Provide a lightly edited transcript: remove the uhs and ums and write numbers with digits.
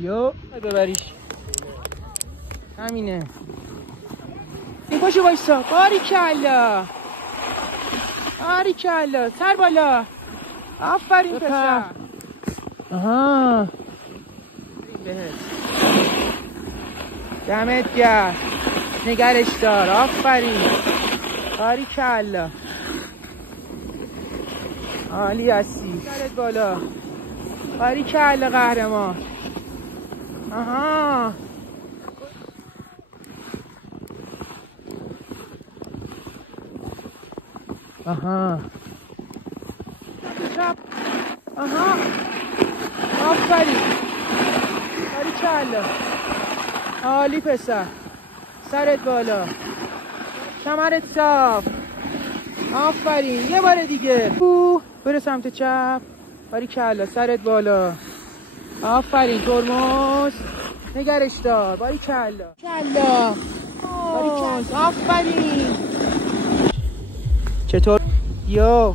یو ببریش. همینه. این پاشو وایسا. باریکلا. باریکلا. سر بالا. آفرین پسر. آها. بهت. دمت گرم. نگرش دار. آفرین. باریکلا. عالی هستی. سرت بالا. باریکلا قهرمان. آها. آها. چپ. آها. آفرین. باریکلا. عالی پسر. سرت بالا. کمرت صاف. آفرین. یه بار دیگه. برو سمت چپ. باریکلا. سرت بالا. آفرین. ترمز. نگرش دار. باریکلا. کلا. باریکلا. آفرین. چطور؟ یو